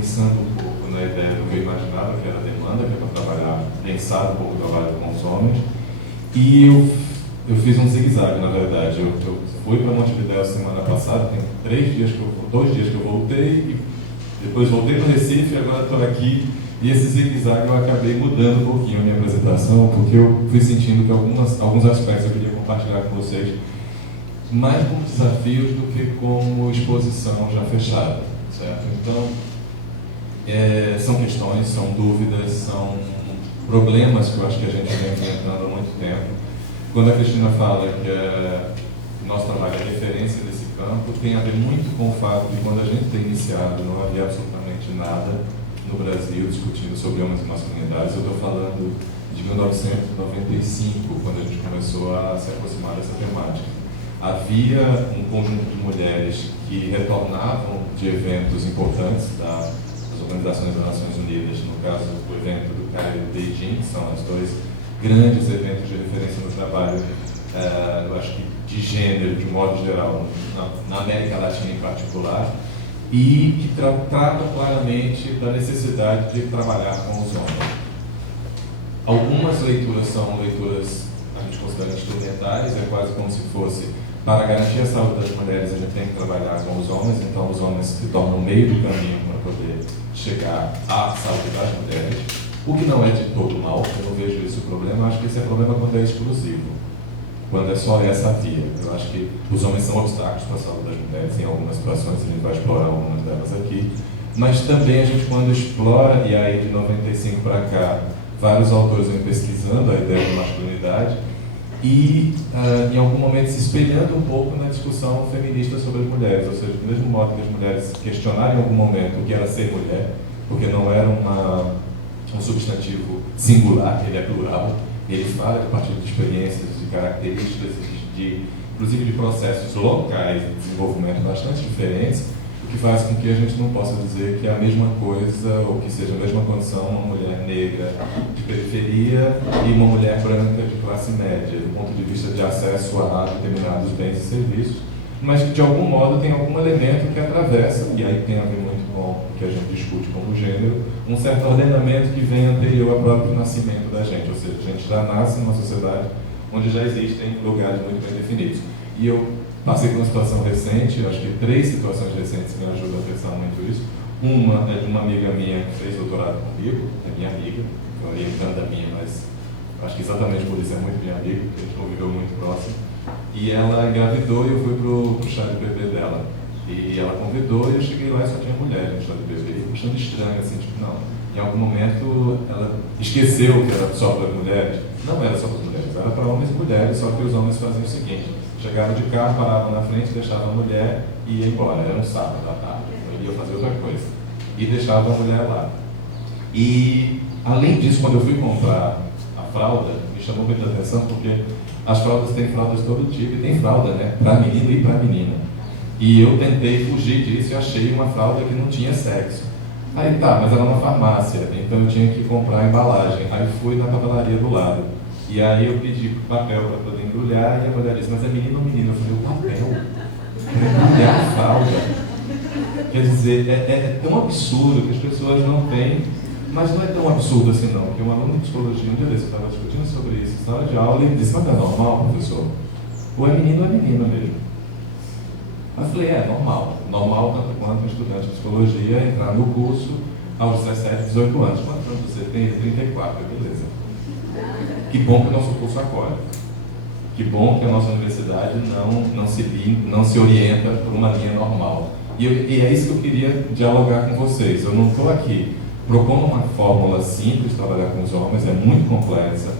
pensando um pouco na ideia do que eu imaginava que era a demanda, que era para trabalhar, pensar um pouco o trabalho com os homens, e eu fiz um zigue-zague, na verdade. Eu fui para Montevidéu semana passada, tem 2 dias que eu voltei, e depois voltei para o Recife, e agora estou aqui. E esse zigue-zague eu acabei mudando um pouquinho a minha apresentação, porque eu fui sentindo que alguns aspectos eu queria compartilhar com vocês, mais como desafios do que como exposição já fechada, certo? Então, são questões, são dúvidas, são problemas que eu acho que a gente vem enfrentando há muito tempo. Quando a Cristina fala que o nosso trabalho é referência desse campo, tem a ver muito com o fato de quando a gente tem iniciado não havia absolutamente nada no Brasil discutindo sobre homens e masculinidades. Eu estou falando de 1995, quando a gente começou a se aproximar dessa temática. Havia um conjunto de mulheres que retornavam de eventos importantes das Organizações das Nações Unidas, no caso o evento do Cairo e do Beijing, que são os 2 grandes eventos de referência no trabalho, eu acho que de gênero, de modo geral, na América Latina em particular, e que tratam claramente da necessidade de trabalhar com os homens. Algumas leituras são leituras, a gente considera instrumentais, é quase como se fosse para garantir a saúde das mulheres a gente tem que trabalhar com os homens, então os homens se tornam meio do caminho para poder chegar à saúde das mulheres, o que não é de todo mal, eu não vejo isso problema. Eu acho que esse é problema quando é exclusivo, quando é só essa via. Eu acho que os homens são obstáculos para a saúde das mulheres em algumas situações, a gente vai explorar algumas delas aqui, mas também a gente quando explora, e aí de 95 para cá, vários autores vêm pesquisando a ideia de masculinidade, e em algum momento se espelhando um pouco na discussão feminista sobre as mulheres, ou seja, do mesmo modo que as mulheres questionaram em algum momento o que era ser mulher, porque não era um substantivo singular, ele é plural, ele fala a partir de experiências, de características, inclusive de processos locais de desenvolvimento bastante diferentes, o que faz com que a gente não possa dizer que é a mesma coisa, ou que seja a mesma condição uma mulher negra de periferia e uma mulher branca de classe média, do ponto de vista de acesso a determinados bens e serviços, mas que de algum modo tem algum elemento que atravessa, e aí tem a ver muito com o que a gente discute como gênero, um certo ordenamento que vem anterior ao próprio nascimento da gente, ou seja, a gente já nasce numa sociedade onde já existem lugares muito bem definidos. E eu passei por uma situação recente, acho que 3 situações recentes me ajudam a pensar muito isso. Uma é de uma amiga minha que fez doutorado comigo, é minha amiga, eu orientando a minha, mas acho que exatamente por isso é muito minha amiga, porque a gente conviveu muito próximo. E ela engravidou e eu fui pro chá de bebê dela. E ela convidou e eu cheguei lá e só tinha mulher no chá de bebê. Eu achando estranho, assim, tipo, não. Em algum momento ela esqueceu que era só para mulheres. Não era só para mulheres, era para homens e mulheres, só que os homens faziam o seguinte: chegavam de carro, paravam na frente, deixavam a mulher e ia embora. Era um sábado à tarde, eu ia fazer outra coisa. E deixava a mulher lá. E, além disso, quando eu fui comprar a fralda, me chamou muita atenção porque as fraldas têm fraldas de todo tipo, e tem fralda, né, para menino e para menina. E eu tentei fugir disso e achei uma fralda que não tinha sexo. Aí tá, mas era uma farmácia, então eu tinha que comprar a embalagem. Aí fui na papelaria do lado. E aí eu pedi papel para poder embrulhar, e a mulher disse: mas é menino ou menina? Eu falei: o papel? Embrulhar a fralda? Quer dizer, é tão absurdo que as pessoas não têm, mas não é tão absurdo assim não, porque um aluno de psicologia, um dia desse, eu estava discutindo sobre isso na sala de aula, e ele disse: mas é normal, professor? Ou é menino ou é menina mesmo? Aí eu falei: é normal tanto quanto um estudante de psicologia entrar no curso aos 17, 18 anos. Quantos anos você tem? 34, beleza. Que bom que o nosso curso acolhe. Que bom que a nossa universidade não se orienta por uma linha normal. E é isso que eu queria dialogar com vocês. Eu não estou aqui propondo uma fórmula simples de trabalhar com os homens, é muito complexa.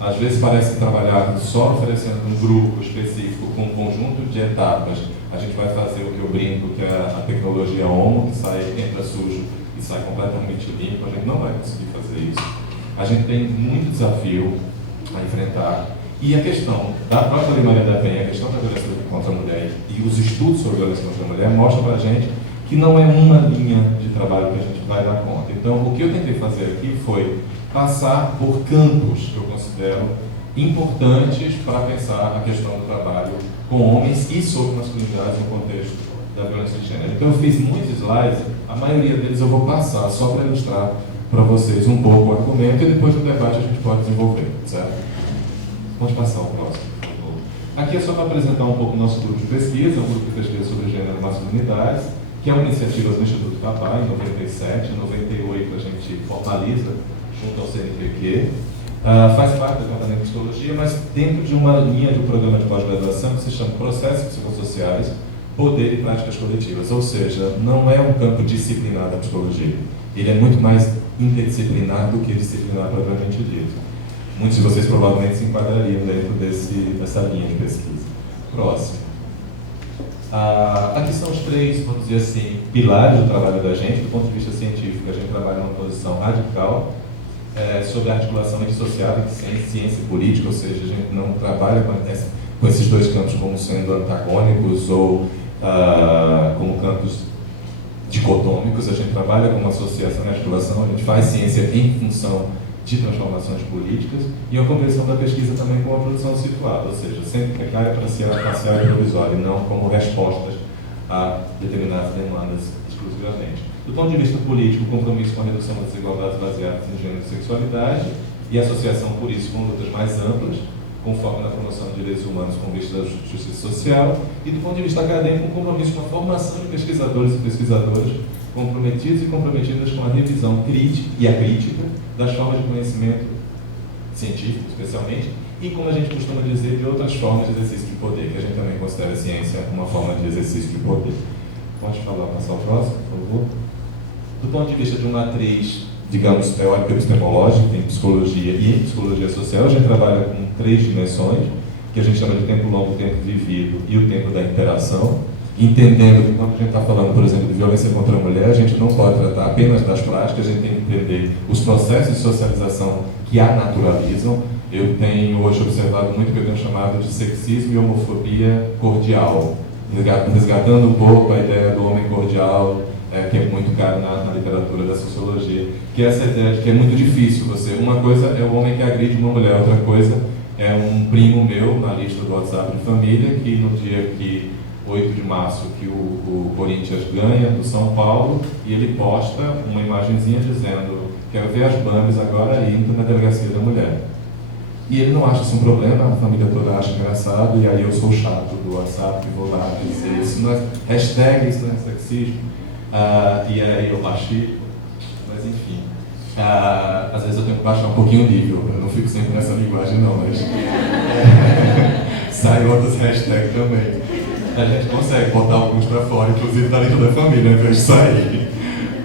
Às vezes parece trabalhar só oferecendo um grupo específico com um conjunto de etapas. A gente vai fazer o que eu brinco, que é a tecnologia homo, que entra sujo e sai completamente limpo. A gente não vai conseguir fazer isso. A gente tem muito desafio a enfrentar. E a questão da própria Lei Maria da Penha, a questão da violência contra a mulher e os estudos sobre violência contra a mulher mostram para a gente que não é uma linha de trabalho que a gente vai dar conta. Então, o que eu tentei fazer aqui foi passar por campos que eu considero importantes para pensar a questão do trabalho com homens e sobre masculinidades no contexto da violência de gênero. Então eu fiz muitos slides, a maioria deles eu vou passar só para ilustrar para vocês um pouco o argumento e depois no debate a gente pode desenvolver, certo? Vamos passar ao próximo, por favor. Aqui é só para apresentar um pouco o nosso grupo de pesquisa, um grupo de pesquisa sobre gênero e masculinidades, que é uma iniciativa do Instituto Papá, em 97, em 98 a gente formaliza junto ao CNPq, faz parte do Departamento de Psicologia, mas dentro de uma linha de um programa de pós-graduação que se chama Processos Psicossociais, Poder e Práticas Coletivas, ou seja, não é um campo disciplinar da psicologia, ele é muito mais interdisciplinar do que disciplinar propriamente dito. Muitos de vocês provavelmente se enquadrariam dentro dessa linha de pesquisa. Próximo. Aqui são os três, vamos dizer assim, pilares do trabalho da gente. Do ponto de vista científico, a gente trabalha numa posição radical sobre a articulação dissociada de ciência e política, ou seja, a gente não trabalha com esses dois campos como sendo antagônicos ou como campos dicotômicos. A gente trabalha com uma associação e articulação, a gente faz ciência em função de transformações políticas e a conversão da pesquisa também com a produção situada, ou seja, sempre precária, parcial e provisória, e não como respostas a determinadas demandas exclusivamente. Do ponto de vista político, o compromisso com a redução das desigualdades baseadas em gênero e sexualidade e a associação, por isso, com lutas mais amplas, com foco na promoção de direitos humanos com vista à justiça social, e do ponto de vista acadêmico, um compromisso com a formação de pesquisadores e pesquisadoras comprometidos e comprometidas com a revisão crítica e a crítica das formas de conhecimento científico, especialmente, e, como a gente costuma dizer, de outras formas de exercício de poder, que a gente também considera a ciência uma forma de exercício de poder. Pode falar, passar o próximo, por favor? Do ponto de vista de uma matriz, digamos, teórica epistemológica, em psicologia e em psicologia social, a gente trabalha com 3 dimensões, que a gente chama de tempo longo, tempo vivido e o tempo da interação, entendendo que quando a gente está falando, por exemplo, de violência contra a mulher, a gente não pode tratar apenas das práticas, a gente tem que entender os processos de socialização que a naturalizam. Eu tenho hoje observado muito o que eu tenho chamado de sexismo e homofobia cordial, resgatando um pouco a ideia do homem cordial, que é muito caro na literatura da sociologia, que é essa ideia de que é muito difícil você... Uma coisa é o homem que agride uma mulher, outra coisa é um primo meu na lista do WhatsApp de família, que no dia que 8 de março, que o Corinthians ganha do São Paulo, e ele posta uma imagenzinha dizendo: quero ver as Bambis agora indo na delegacia da mulher. E ele não acha isso um problema, a família toda acha engraçado, e aí eu sou chato do WhatsApp, vou lá dizer isso não é hashtag, isso não é sexismo, e aí eu baixei, mas enfim, às vezes eu tenho que baixar um pouquinho o nível, eu não fico sempre nessa linguagem não, mas saem outras hashtags também. A gente consegue botar alguns para fora, inclusive da dentro da família, ao invés de sair.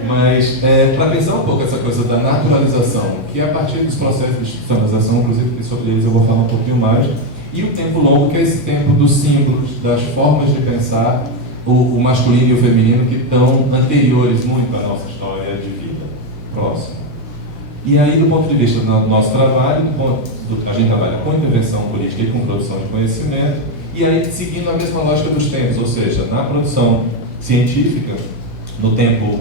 Mas, para pensar um pouco essa coisa da naturalização, que é a partir dos processos de institucionalização, inclusive sobre eles eu vou falar um pouquinho mais, e o tempo longo, que é esse tempo dos símbolos, das formas de pensar o masculino e o feminino, que estão anteriores muito à nossa história de vida. Próximo. E aí, do ponto de vista do nosso trabalho, a gente trabalha com intervenção política e com produção de conhecimento, e aí seguindo a mesma lógica dos tempos, ou seja, na produção científica, no tempo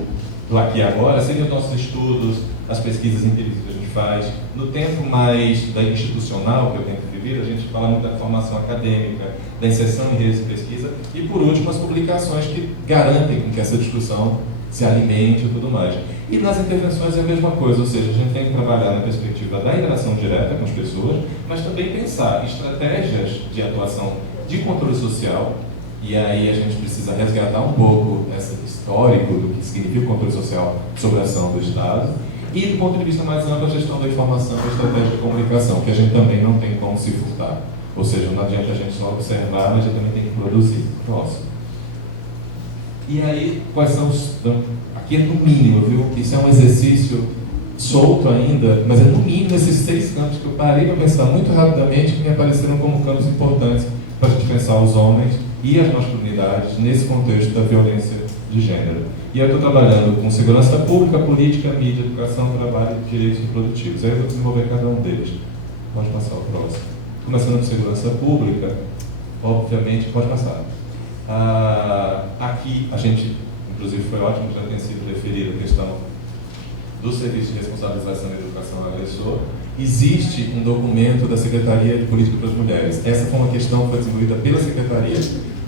do aqui e agora, seriam os nossos estudos, as pesquisas empíricas que a gente faz. No tempo mais da institucional, que eu tenho vivido, a gente fala muito da formação acadêmica, da inserção em redes de pesquisa, e por último as publicações que garantem que essa discussão se alimente e tudo mais. E nas intervenções é a mesma coisa, ou seja, a gente tem que trabalhar na perspectiva da interação direta com as pessoas, mas também pensar estratégias de atuação de controle social, e aí a gente precisa resgatar um pouco esse histórico do que significa o controle social sobre a ação do Estado, e do ponto de vista mais amplo, a gestão da informação e a estratégia de comunicação, que a gente também não tem como se furtar. Ou seja, não adianta a gente só observar, mas a gente também tem que produzir. Próximo. E aí, quais são os... Aqui é no mínimo, viu? Isso é um exercício solto ainda, mas é no mínimo esses 6 campos que eu parei para pensar muito rapidamente, que me apareceram como campos importantes para a gente pensar os homens e as masculinidades nesse contexto da violência de gênero. E eu estou trabalhando com segurança pública, política, mídia, educação, trabalho e direitos reprodutivos. Aí eu vou desenvolver cada um deles. Pode passar o próximo. Começando com segurança pública, obviamente, pode passar. Aqui a gente, inclusive foi ótimo, já tem sido referida a questão do Serviço de Responsabilização e Educação ao Agressor. Existe um documento da Secretaria de Política para as Mulheres. Essa foi uma questão que foi desenvolvida pela Secretaria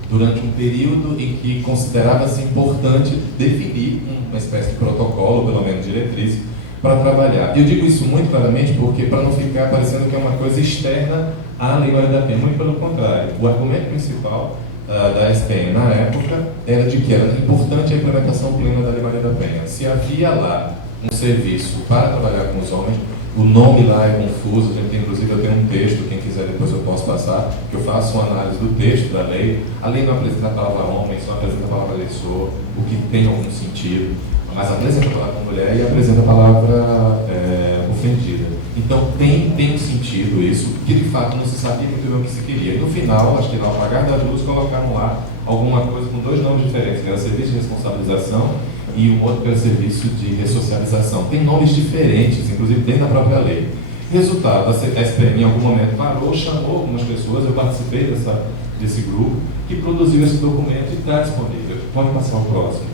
durante um período em que considerava-se importante definir uma espécie de protocolo, pelo menos diretriz, para trabalhar. Eu digo isso muito claramente porque, para não ficar parecendo que é uma coisa externa à Lei Maria da Penha, muito pelo contrário. O argumento principal da SPM na época era de que era importante a implementação plena da Lei Maria da Penha. Se havia lá um serviço para trabalhar com os homens, o nome lá é confuso, inclusive eu tenho um texto, quem quiser depois eu posso passar, que eu faço uma análise do texto da lei. A lei não apresenta a palavra homem, só apresenta a palavra agressor, o que tem algum sentido, mas apresenta a palavra mulher e apresenta a palavra ofendida. Então tem um sentido isso, que de fato não se sabia muito bem o que se queria. E no final, acho que no apagar da luz, colocaram lá alguma coisa com dois nomes diferentes, que era serviço de responsabilização e um outro que era serviço de ressocialização. Tem nomes diferentes, inclusive dentro da própria lei. Resultado, a SPM em algum momento parou, chamou algumas pessoas, eu participei desse grupo, que produziu esse documento e está disponível. Pode passar ao próximo.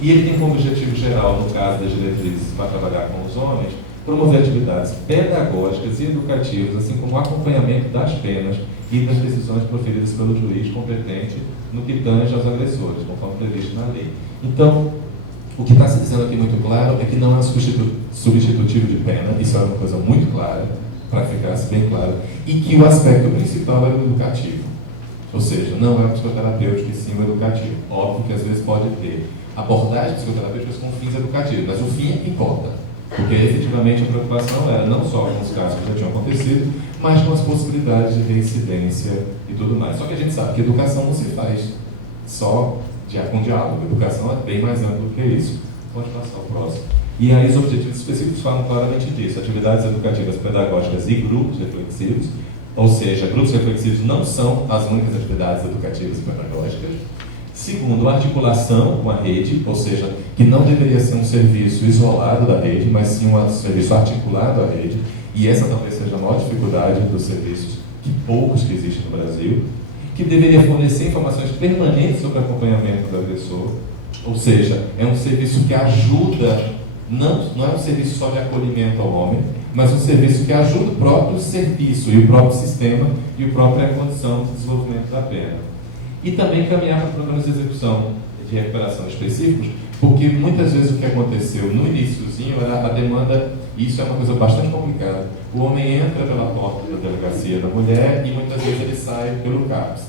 E ele tem como objetivo geral, no caso das diretrizes para trabalhar com os homens, promover atividades pedagógicas e educativas, assim como o acompanhamento das penas e das decisões proferidas pelo juiz competente no que tange aos agressores, conforme previsto na lei. Então, o que está se dizendo aqui muito claro é que não é um substitutivo de pena, isso é uma coisa muito clara, para ficar bem claro, e que o aspecto principal é o educativo. Ou seja, não é o psicoterapêutico, e sim o educativo. Óbvio que às vezes pode ter abordagens psicoterapêuticas com fins educativos, mas o fim é que importa. Porque efetivamente a preocupação era não só com os casos que já tinham acontecido, mas com as possibilidades de reincidência e tudo mais. Só que a gente sabe que educação não se faz só com diálogo. A educação é bem mais ampla do que isso. Pode passar o próximo. E aí os objetivos específicos falam claramente disso. Atividades educativas, pedagógicas e grupos reflexivos. Ou seja, grupos reflexivos não são as únicas atividades educativas e pedagógicas. Segundo, articulação com a rede, ou seja, que não deveria ser um serviço isolado da rede, mas sim um serviço articulado à rede. E essa talvez seja a maior dificuldade dos serviços, que poucos que existem no Brasil, que deveria fornecer informações permanentes sobre o acompanhamento do agressor, ou seja, é um serviço que ajuda, não é um serviço só de acolhimento ao homem, mas um serviço que ajuda o próprio serviço e o próprio sistema e a própria condição de desenvolvimento da pena. E também caminhar para programas de execução de recuperação específicos, porque muitas vezes o que aconteceu no iniciozinho era a demanda, e isso é uma coisa bastante complicada. O homem entra pela porta da delegacia da mulher e muitas vezes ele sai pelo CAPS.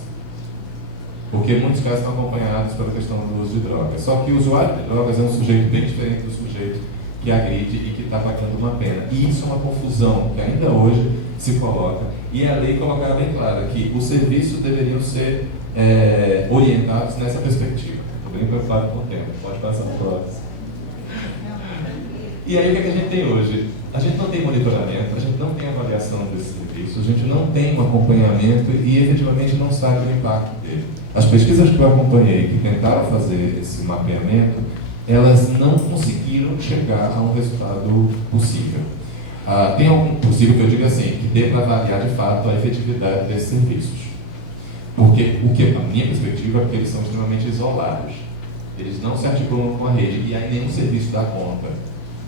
Porque muitos casos estão acompanhados pela questão do uso de drogas. Só que o usuário de drogas é um sujeito bem diferente do sujeito que agride e que está pagando uma pena. E isso é uma confusão que ainda hoje se coloca. E a lei colocará bem clara que os serviços deveriam ser orientados nessa perspectiva. Estou bem preocupado com o tempo. Pode passar para o próximo. E aí o que a gente tem hoje? A gente não tem monitoramento, a gente não tem avaliação desse serviço, a gente não tem um acompanhamento e efetivamente não sabe o impacto dele. As pesquisas que eu acompanhei, que tentaram fazer esse mapeamento, elas não conseguiram chegar a um resultado possível. Tem algum possível que eu digo assim, que dê para avaliar de fato a efetividade desses serviços. Porque, a minha perspectiva é que eles são extremamente isolados. Eles não se articulam com a rede e aí nenhum serviço dá conta.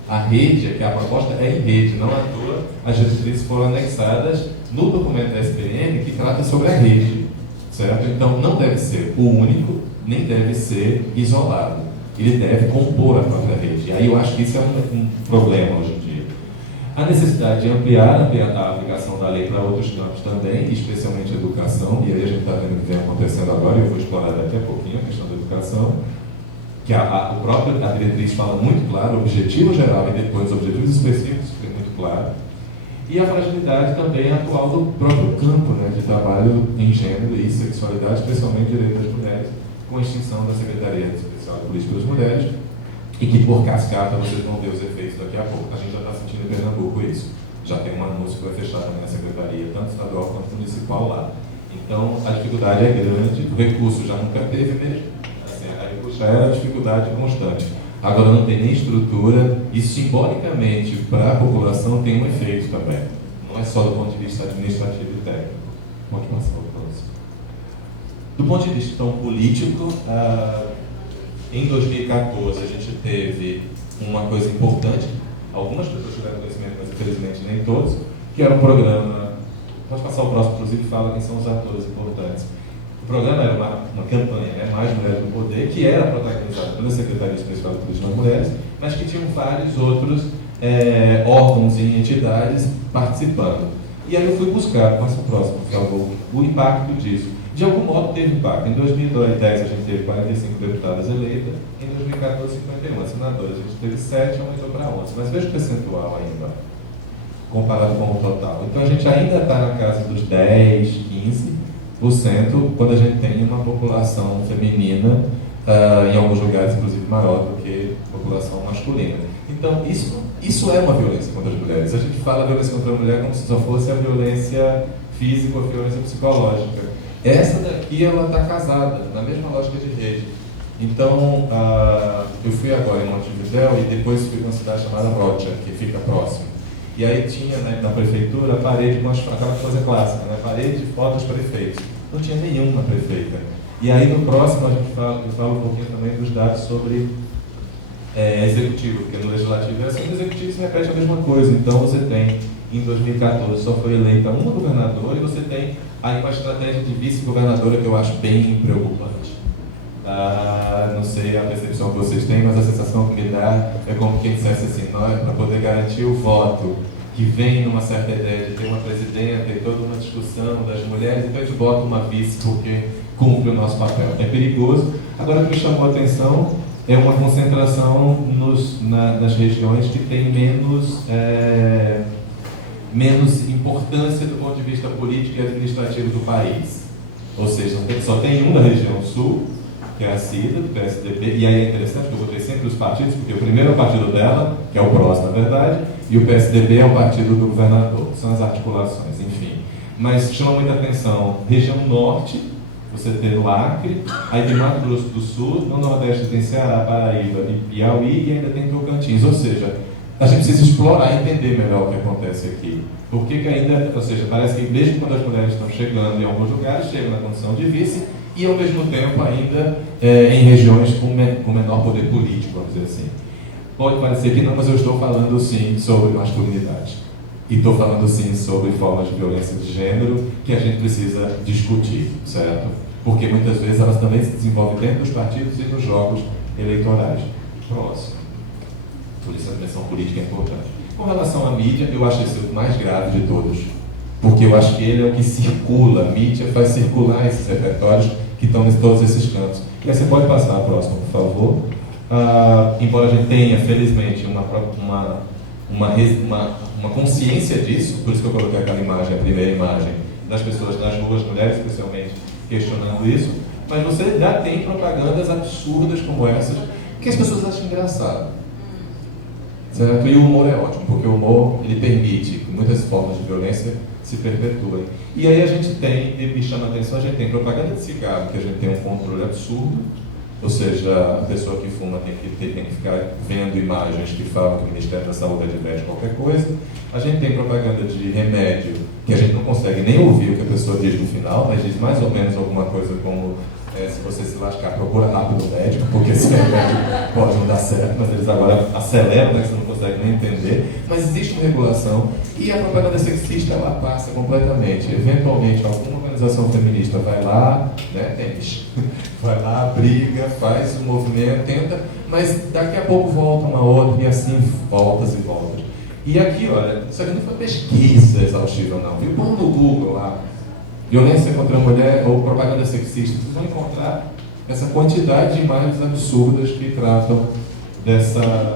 A rede, que a proposta é em rede, não à toa, as diretrizes foram anexadas no documento da SPM que trata sobre a rede. Certo? Então, não deve ser o único, nem deve ser isolado. Ele deve compor a própria rede. E aí eu acho que isso é um problema hoje em dia. A necessidade de ampliar a aplicação da lei para outros campos também, especialmente a educação, e aí a gente está vendo o que vem acontecendo agora, e eu vou explorar daqui a pouquinho a questão da educação, que a própria diretriz fala muito claro, o objetivo geral e depois os objetivos específicos, que é muito claro. E a fragilidade também atual do próprio campo, né, de trabalho em gênero e sexualidade, especialmente direito das mulheres, com a extinção da Secretaria Especial de Política das Mulheres, e que por cascata vocês vão ver os efeitos daqui a pouco. A gente já está sentindo em Pernambuco isso. Já tem um anúncio que vai fechar também a Secretaria, tanto estadual quanto municipal lá. Então, a dificuldade é grande, o recurso já nunca teve mesmo, assim, a recurso já era dificuldade constante. Agora não tem nem estrutura e simbolicamente para a população tem um efeito também. Não é só do ponto de vista administrativo e técnico. Pode passar o próximo. Do ponto de vista então, político, em 2014 a gente teve uma coisa importante, algumas pessoas tiveram conhecimento, mas infelizmente nem todos, que era um programa, pode passar o próximo, inclusive fala quem são os atores importantes, O programa era uma campanha, né, Mais Mulheres no Poder, que era protagonizada pela Secretaria Especial de Política das Mulheres, mas que tinham vários outros órgãos e entidades participando. E aí eu fui buscar, passa o próximo, por favor, o impacto disso. De algum modo teve impacto. Em 2010 a gente teve 45 deputadas eleitas, em 2014 51 senadoras. A gente teve 7, aumentou para 11. Mas veja o percentual ainda, comparado com o total. Então a gente ainda está na casa dos 10, 15%, quando a gente tem uma população feminina, em alguns lugares, inclusive, maior do que a população masculina. Então, isso é uma violência contra as mulheres. A gente fala violência contra a mulher como se só fosse a violência física ou a violência psicológica. Essa daqui, ela está casada, na mesma lógica de rede. Então, eu fui agora em Montevidéu e depois fui para uma cidade chamada Rocha, que fica próximo. E aí tinha, né, na prefeitura a parede, aquela coisa clássica, né, parede de fotos prefeitos. Não tinha nenhuma prefeita. E aí no próximo eu falo um pouquinho também dos dados sobre executivo, porque no legislativo é assim, no executivo se repete a mesma coisa. Então você tem, em 2014 só foi eleita uma governadora e você tem aí uma estratégia de vice-governadora que eu acho bem preocupante. Não sei a percepção que vocês têm, mas a sensação que me dá é como quem dissesse assim, nós, para poder garantir o voto, que vem numa certa ideia de ter uma presidenta e toda uma discussão das mulheres, então a gente bota uma vice porque cumpre o nosso papel. É perigoso. Agora, o que me chamou a atenção é uma concentração nas regiões que têm menos importância do ponto de vista político e administrativo do país. Ou seja, só tem uma região sul, que é a CIDA, do PSDB, e aí é interessante que eu botei sempre os partidos, porque o primeiro é o partido dela, que é o PROS, na verdade, e o PSDB é o partido do governador, são as articulações, enfim. Mas chama muita atenção, região norte, você tem o Acre, aí tem Mato Grosso do Sul, no Nordeste tem Ceará, Paraíba e Piauí, e ainda tem Tocantins, ou seja, a gente precisa explorar e entender melhor o que acontece aqui. Por que ainda, ou seja, parece que mesmo quando as mulheres estão chegando em alguns lugares, chegam na condição de vice, e ao mesmo tempo ainda em regiões com menor poder político, vamos dizer assim. Pode parecer que não, mas eu estou falando sim sobre masculinidade. E estou falando sim sobre formas de violência de gênero que a gente precisa discutir, certo? Porque muitas vezes elas também se desenvolvem dentro dos partidos e nos jogos eleitorais. Próximo. Por isso a dimensão política é importante. Com relação à mídia, eu acho esse o mais grave de todos. Porque eu acho que ele é o que circula, a mídia faz circular esses repertórios que estão em todos esses cantos. E aí você pode passar a próxima, por favor. Embora a gente tenha, felizmente, uma consciência disso, por isso que eu coloquei aquela imagem, a primeira imagem, das pessoas nas ruas, mulheres especialmente, questionando isso, mas você ainda tem propagandas absurdas como essas, que as pessoas acham engraçado. Certo? E o humor é ótimo, porque o humor ele permite que muitas formas de violência se perpetuem. E aí a gente tem, e me chama a atenção, a gente tem propaganda de cigarro, que a gente tem um controle absurdo, ou seja, a pessoa que fuma tem que ficar vendo imagens que falam que o Ministério da Saúde adverte qualquer coisa. A gente tem propaganda de remédio, que a gente não consegue nem ouvir o que a pessoa diz no final, mas diz mais ou menos alguma coisa como se você se lascar, procura rápido o médico, porque esse remédio pode não dar certo, mas eles agora aceleram, né, que você não consegue nem entender. Mas existe uma regulação e a propaganda sexista ela passa completamente. Eventualmente, alguma organização feminista vai lá, né, vai lá, briga, faz um movimento, tenta, mas daqui a pouco volta uma outra e assim voltas e voltas. E aqui, olha, isso aqui não foi pesquisa exaustiva não, viu? Põe no Google lá, violência contra a mulher ou propaganda sexista, vocês vão encontrar essa quantidade de imagens absurdas que tratam dessa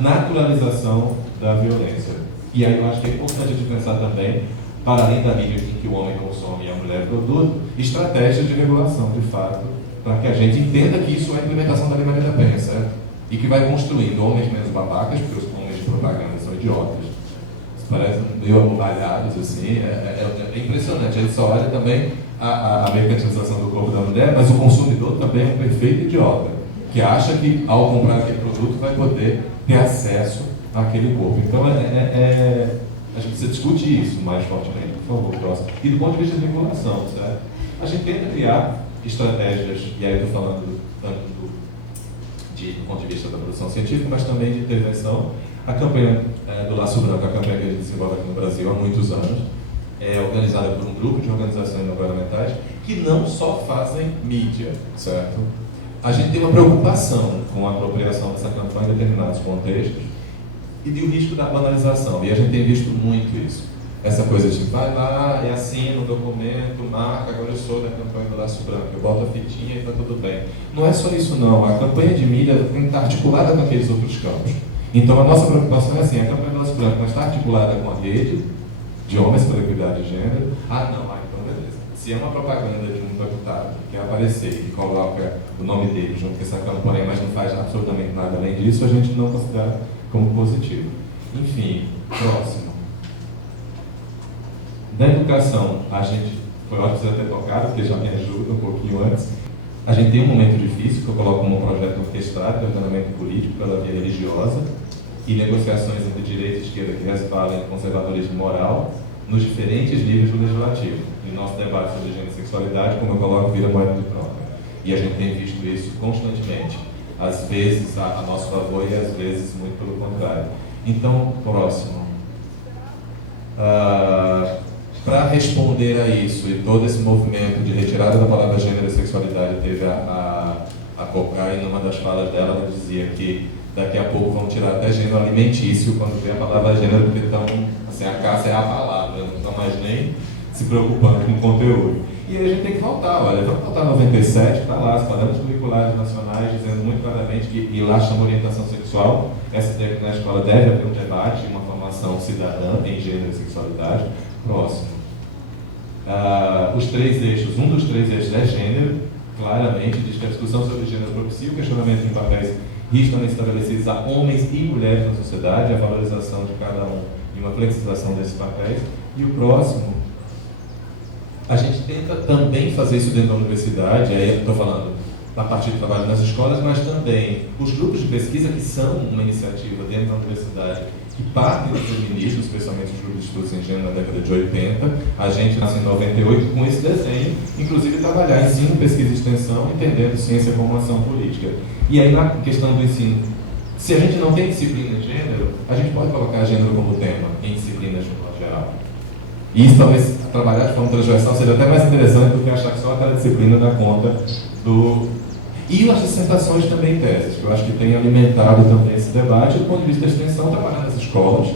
naturalização da violência. E aí eu acho que é importante a gente pensar também, para além da mídia em que o homem consome e a mulher produz, estratégias de regulação, de fato, para que a gente entenda que isso é a implementação da Lei Maria da Penha, certo? E que vai construindo homens menos babacas, porque os homens de propaganda são idiotas, parecem meio abobalhados, assim, é impressionante. A gente só olha também a mercantilização do corpo da mulher, mas o consumidor também é um perfeito idiota, que acha que ao comprar aquele produto vai poder ter acesso àquele corpo. Então a gente precisa discutir isso mais fortemente, por favor, próximo. E do ponto de vista de regulação, certo? A gente tenta criar estratégias, e aí eu estou falando tanto do ponto de vista da produção científica, mas também de intervenção. A campanha do Laço Branco, a campanha que a gente desenvolve aqui no Brasil há muitos anos, é organizada por um grupo de organizações não governamentais que não só fazem mídia, certo? A gente tem uma preocupação com a apropriação dessa campanha em determinados contextos e do risco da banalização, e a gente tem visto muito isso. Essa coisa de vai lá e assina o documento, marca, agora eu sou da campanha do Laço Branco, eu boto a fitinha e está tudo bem. Não é só isso não, a campanha de mídia tem que estar articulada com aqueles outros campos. Então a nossa preocupação é assim, a campanha do Laço Branco não está articulada com a rede de homens pela equidade de gênero. Então beleza. Se é uma propaganda de um deputado que quer aparecer e coloca o nome dele junto com essa campanha, mas não faz absolutamente nada além disso, a gente não considera como positivo. Enfim, próximo. Da educação, a gente, foi ótimo você ter tocado, porque já me ajuda um pouquinho antes. A gente tem um momento difícil, que eu coloco como um projeto orquestrado de ordenamento político pela via religiosa e negociações entre direita e esquerda que resvalam em conservadorismo moral nos diferentes níveis do legislativo. E nosso debate sobre gênero e sexualidade, como eu coloco, vira moeda de troca. E a gente tem visto isso constantemente. Às vezes a nosso favor e às vezes muito pelo contrário. Então, próximo. Para responder a isso e todo esse movimento de retirada da palavra gênero e sexualidade, teve a Cocá, e numa das falas dela, ela dizia que daqui a pouco vão tirar até gênero alimentício quando vem a palavra gênero, porque então, assim, a caça é a palavra, não estão mais nem se preocupando com o conteúdo. E aí a gente tem que voltar, olha, vamos voltar 97, está lá, os padrões curriculares nacionais, dizendo muito claramente que, e lá chama orientação sexual, essa ideia que na escola deve haver um debate, uma formação cidadã em gênero e sexualidade. Próximo. Os três eixos, um dos três eixos é gênero, claramente diz que a discussão sobre gênero propicia o questionamento em papéis rigidamente estabelecidos a homens e mulheres na sociedade, a valorização de cada um e uma flexibilização desses papéis. E o próximo, a gente tenta também fazer isso dentro da universidade, aí eu estou falando a partir do trabalho nas escolas, mas também os grupos de pesquisa que são uma iniciativa dentro da universidade que partem do feminismo, especialmente os grupos de estudos em gênero na década de 80. A gente nasceu em 98 com esse desenho, inclusive trabalhar ensino, pesquisa e extensão, entendendo ciência como ação política. E aí na questão do ensino, se a gente não tem disciplina de gênero, a gente pode colocar gênero como tema em disciplinas de modo geral. E isso talvez trabalhar de forma transversal seja até mais interessante do que achar que só aquela disciplina dá conta do... E as dissertações também teses, que eu acho que tem alimentado também esse debate do ponto de vista da extensão, trabalhando nas escolas,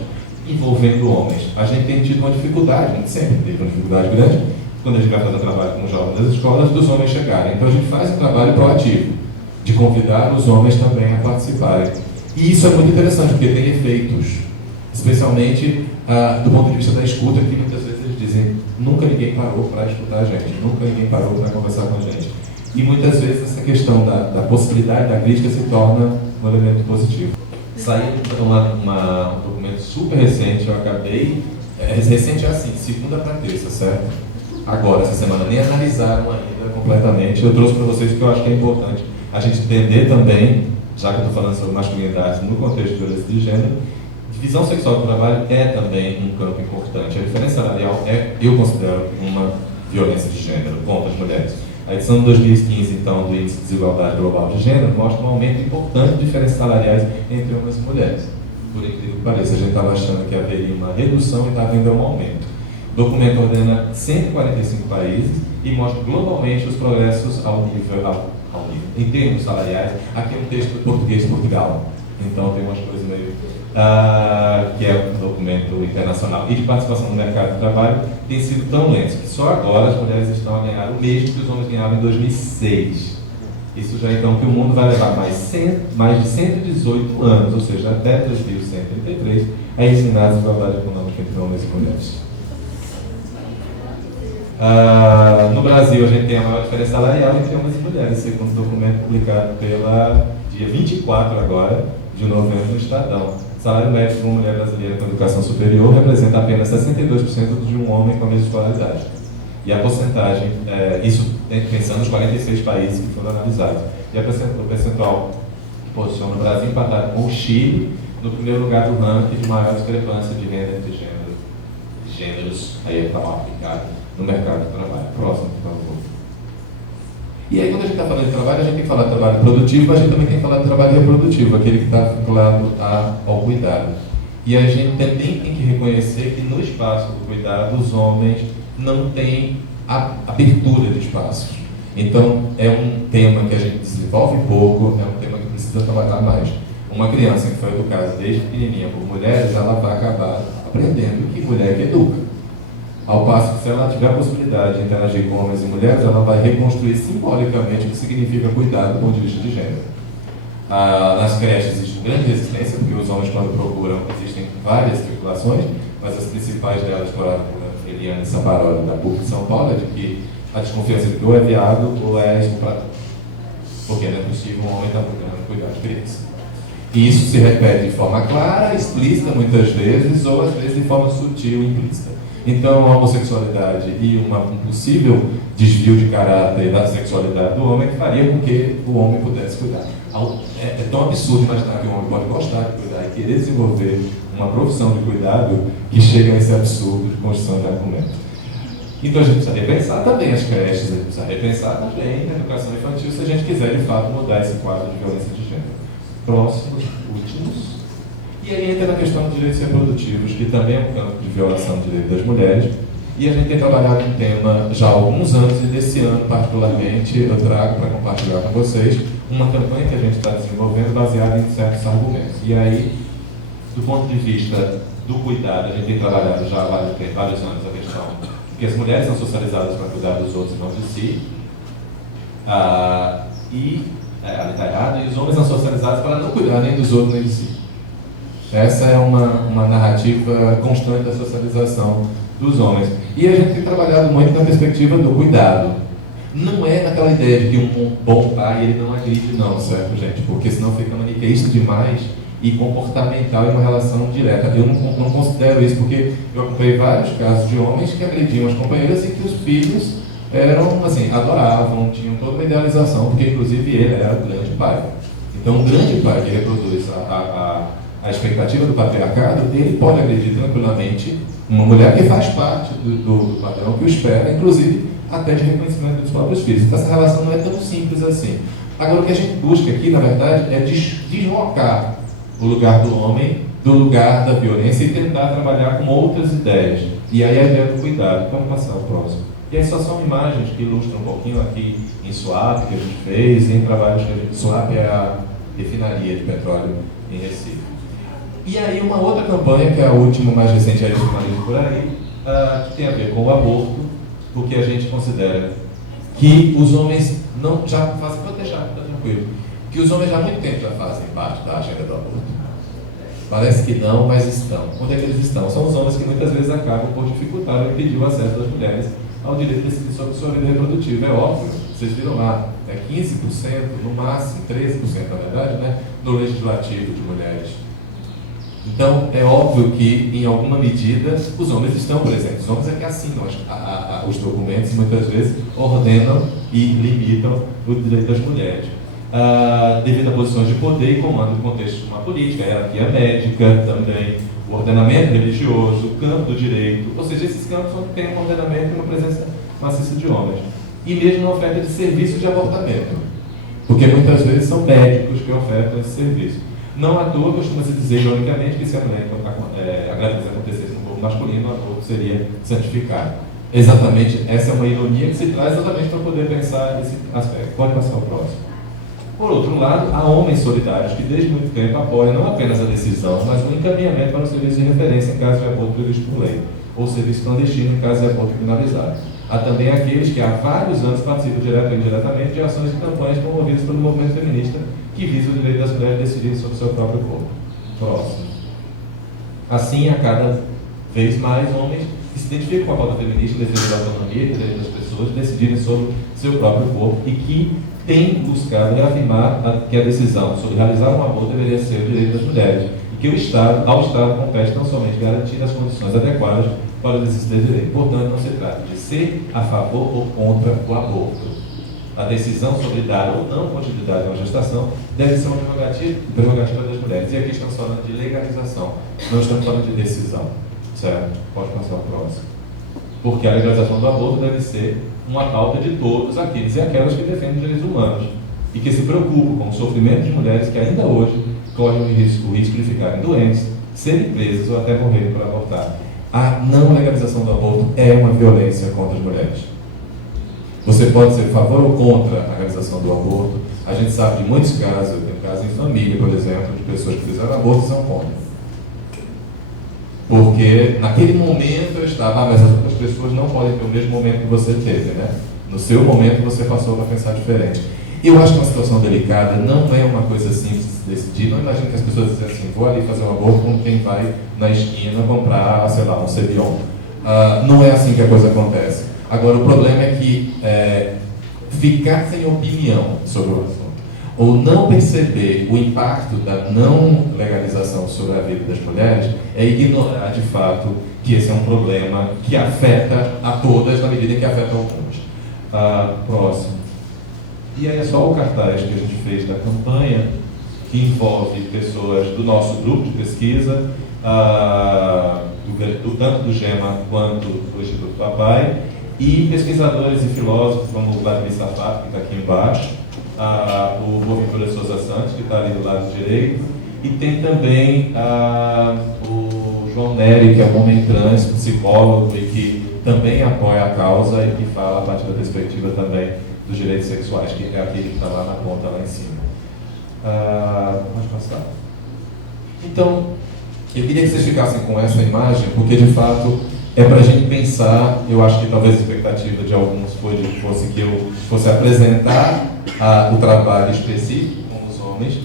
envolvendo homens. A gente tem tido uma dificuldade, a gente sempre teve uma dificuldade grande, quando a gente vai fazer trabalho com os jovens das escolas, dos homens chegarem. Então a gente faz um trabalho proativo, de convidar os homens também a participarem. E isso é muito interessante, porque tem efeitos, especialmente do ponto de vista da escuta, que muitas vezes eles dizem, nunca ninguém parou para escutar a gente, nunca ninguém parou para conversar com a gente. E muitas vezes essa questão da possibilidade da crítica se torna um elemento positivo. Saiu um documento super recente, eu acabei... recente é assim, segunda para terça, certo? Agora, essa semana, nem analisaram ainda completamente. Eu trouxe para vocês porque eu acho que é importante a gente entender também, já que eu estou falando sobre masculinidade no contexto de violência de gênero, divisão sexual do trabalho é também um campo importante. A diferença salarial eu considero uma violência de gênero contra as mulheres. A edição de 2015, então, do Índice de Desigualdade Global de Gênero mostra um aumento importante de diferenças salariais entre homens e mulheres. Por incrível que pareça, a gente estava achando que haveria uma redução e está havendo um aumento. O documento ordena 145 países e mostra globalmente os progressos ao nível, em termos salariais. Aqui é um texto do português de Portugal, então tem umas coisas meio... que é um documento internacional. E de participação no mercado de trabalho tem sido tão lento que só agora as mulheres estão a ganhar o mesmo que os homens ganhavam em 2006. Isso já então que o mundo vai levar mais de 118 anos, ou seja, até 2133, a eliminar a desigualdade econômica entre homens e mulheres. No Brasil, a gente tem a maior diferença salarial entre homens e mulheres, segundo um documento publicado pela dia 24 agora, de novembro, no Estadão. O salário médio de uma mulher brasileira com educação superior representa apenas 62% de um homem com a mesma escolaridade. E a porcentagem, isso pensando nos 46 países que foram analisados. E o percentual que posiciona o Brasil empatado com o Chile no primeiro lugar do ranking de maior discrepância de renda entre gêneros, aí está mal aplicado no mercado de trabalho. Próximo, por favor. E aí, quando a gente está falando de trabalho, a gente tem que falar de trabalho produtivo, mas a gente também tem que falar de trabalho reprodutivo, aquele que está vinculado ao cuidado. E a gente também tem que reconhecer que no espaço do cuidado os homens não têm abertura de espaços. Então é um tema que a gente desenvolve pouco, é um tema que precisa trabalhar mais. Uma criança que foi educada desde pequenininha por mulheres, ela vai acabar aprendendo que mulher que educa. Ao passo que, se ela tiver a possibilidade de interagir com homens e mulheres, ela vai reconstruir simbolicamente o que significa cuidado do ponto de vista de gênero. Nas creches existe grande resistência, porque os homens, quando procuram, existem várias especulações, mas as principais delas, por Eliane Saparoli, da PUC de São Paulo, é de que a desconfiança de que ou é viado ou é estuprador. Porque não é possível um homem estar procurando cuidar de criança. E isso se repete de forma clara, explícita muitas vezes, ou às vezes de forma sutil e implícita. Então, a homossexualidade e um possível desvio de caráter da sexualidade do homem que faria com que o homem pudesse cuidar. É tão absurdo imaginar que o homem pode gostar de cuidar e querer desenvolver uma profissão de cuidado que chega a esse absurdo de construção de argumento. Então, a gente precisa repensar também as creches, a gente precisa repensar também a educação infantil se a gente quiser, de fato, mudar esse quadro de violência de gênero. Próximos, últimos. E aí entra na questão dos direitos reprodutivos, que também é um campo de violação do direito das mulheres. E a gente tem trabalhado um tema já há alguns anos, e desse ano, particularmente, eu trago para compartilhar com vocês uma campanha que a gente está desenvolvendo baseada em certos argumentos. E aí, do ponto de vista do cuidado, a gente tem trabalhado já há vários anos a questão que as mulheres são socializadas para cuidar dos outros e não de si. Ali está errado, e os homens são socializados para não cuidar nem dos outros nem de si. Essa é uma narrativa constante da socialização dos homens. E a gente tem trabalhado muito na perspectiva do cuidado. Não é naquela ideia de que um bom pai ele não agride, não, certo, gente? Porque senão fica maniqueísta demais e comportamental em uma relação direta. Eu não considero isso, porque eu acompanhei vários casos de homens que agrediam as companheiras e que os filhos eram, assim, adoravam, tinham toda uma idealização, porque inclusive ele era o grande pai. Então, um grande pai que reproduz a expectativa do patriarcado, ele pode agredir tranquilamente uma mulher que faz parte do padrão que o espera, inclusive até de reconhecimento dos próprios filhos. Então, essa relação não é tão simples assim. Agora, o que a gente busca aqui, na verdade, é deslocar o lugar do homem do lugar da violência e tentar trabalhar com outras ideias. E aí a ideia do cuidado. Vamos passar ao próximo. E aí só são imagens que ilustram um pouquinho aqui em Suape, que a gente fez, em trabalhos que a gente... Suape é a refinaria de petróleo em Recife. E aí uma outra campanha, que é a última, mais recente, aí, por aí, que tem a ver com o aborto, porque a gente considera que os homens não já fazem, pode deixar, está tranquilo, que os homens já há muito tempo já fazem parte da agenda do aborto. Parece que não, mas estão. Onde é que eles estão? São os homens que muitas vezes acabam por dificultar ou impedir o acesso das mulheres ao direito de decidir sobre sua vida reprodutiva. É óbvio, vocês viram lá, 15%, no máximo 13%, na verdade, né, no legislativo de mulheres. Então, é óbvio que, em alguma medida, os homens estão presentes. Os homens é que assinam os documentos, muitas vezes ordenam e limitam o direito das mulheres. Devido a posições de poder e comando no contexto de uma política, a hierarquia médica também, o ordenamento religioso, o campo do direito, ou seja, esses campos onde tem um ordenamento e uma presença maciça de homens. E mesmo na oferta de serviço de abortamento, porque muitas vezes são médicos que ofertam esse serviço. Não à toa costuma-se dizer, ironicamente, que se a mulher a gravidez acontecesse no corpo masculino, o aborto seria santificado. Exatamente, essa é uma ironia que se traz exatamente para poder pensar esse aspecto. Pode passar ao próximo. Por outro lado, há homens solidários que desde muito tempo apoiam não apenas a decisão, mas o encaminhamento para o serviço de referência em caso de aborto previsto por lei, ou serviço clandestino em caso de aborto criminalizado. Há também aqueles que há vários anos participam direta ou indiretamente de ações e campanhas promovidas pelo movimento feminista que visa o direito das mulheres decidirem sobre o seu próprio corpo. Próximo. Assim, a cada vez mais homens que se identificam com a pauta feminista, defesa da autonomia e direito das pessoas decidirem sobre seu próprio corpo e que têm buscado reafirmar que a decisão sobre realizar um aborto deveria ser o direito das mulheres e que ao Estado compete não somente garantir as condições adequadas para o exercício desse direito. Portanto, não se trata de ser a favor ou contra o aborto. A decisão sobre dar ou não continuidade a uma gestação deve ser uma prerrogativa das mulheres. E aqui estamos falando de legalização, não estamos falando de decisão. Certo? Pode passar o próximo. Porque a legalização do aborto deve ser uma pauta de todos aqueles e aquelas que defendem os direitos humanos e que se preocupam com o sofrimento de mulheres que ainda hoje correm o risco de ficarem doentes, serem presos ou até morrerem por abortar. A não legalização do aborto é uma violência contra as mulheres. Você pode ser a favor ou contra a realização do aborto. A gente sabe de muitos casos, eu tenho casos em família, por exemplo, de pessoas que fizeram aborto e são contra. Porque naquele momento eu estava, mas as outras pessoas não podem ter o mesmo momento que você teve, né? No seu momento você passou a pensar diferente. Eu acho que é uma situação delicada, não é uma coisa simples de decidir. Não imagino que as pessoas dizem assim, vou ali fazer um aborto como quem vai na esquina comprar, sei lá, um Cebion. Não é assim que a coisa acontece. Agora, o problema é que ficar sem opinião sobre o assunto, ou não perceber o impacto da não legalização sobre a vida das mulheres, é ignorar de fato que esse é um problema que afeta a todas na medida que afeta algumas. Próximo. E aí é só o cartaz que a gente fez da campanha, que envolve pessoas do nosso grupo de pesquisa, tanto do GEMA quanto do Instituto Papai, e pesquisadores e filósofos como o Vladimir Safato, que está aqui embaixo, o Boaventura Souza Santos, que está ali do lado direito, e tem também o João Nery, que é um homem trans, psicólogo, e que também apoia a causa e que fala a partir da perspectiva também dos direitos sexuais, que é aquele que está lá na ponta, lá em cima. Pode passar? Então, eu queria que vocês ficassem com essa imagem, porque de fato é para a gente pensar. Eu acho que talvez a expectativa de alguns fosse que eu fosse apresentar o trabalho específico com os homens,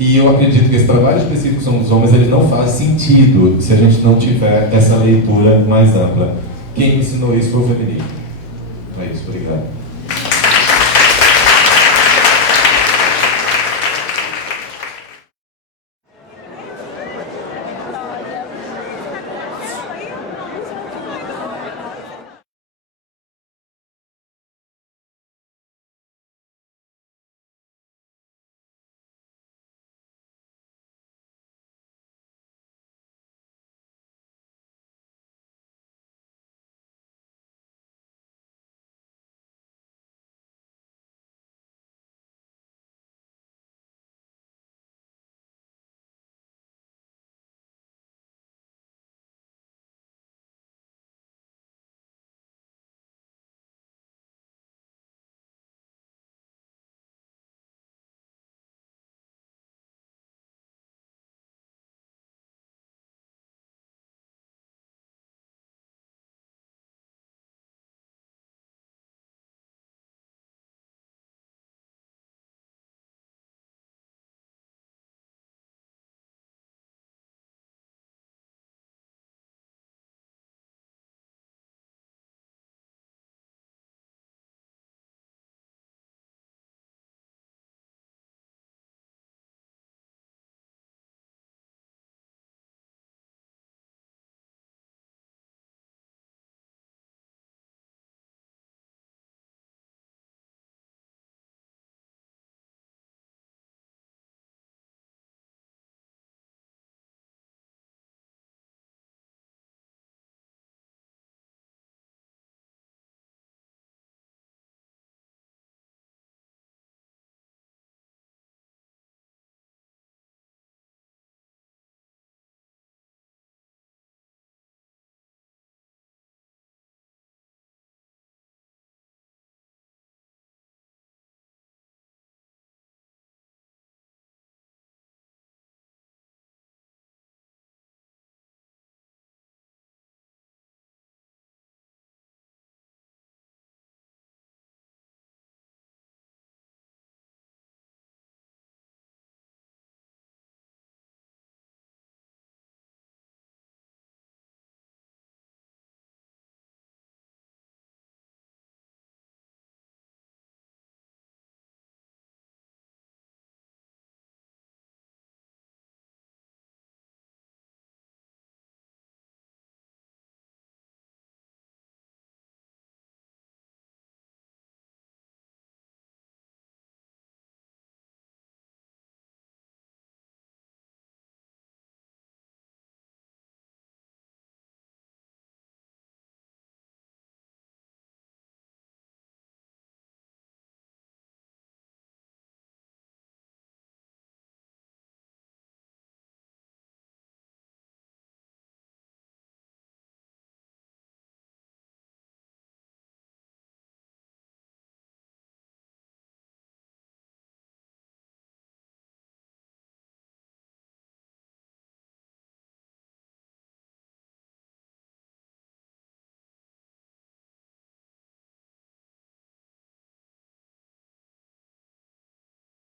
e eu acredito que esse trabalho específico com os homens ele não faz sentido se a gente não tiver essa leitura mais ampla. Quem me ensinou isso foi o feminismo. É isso, obrigado.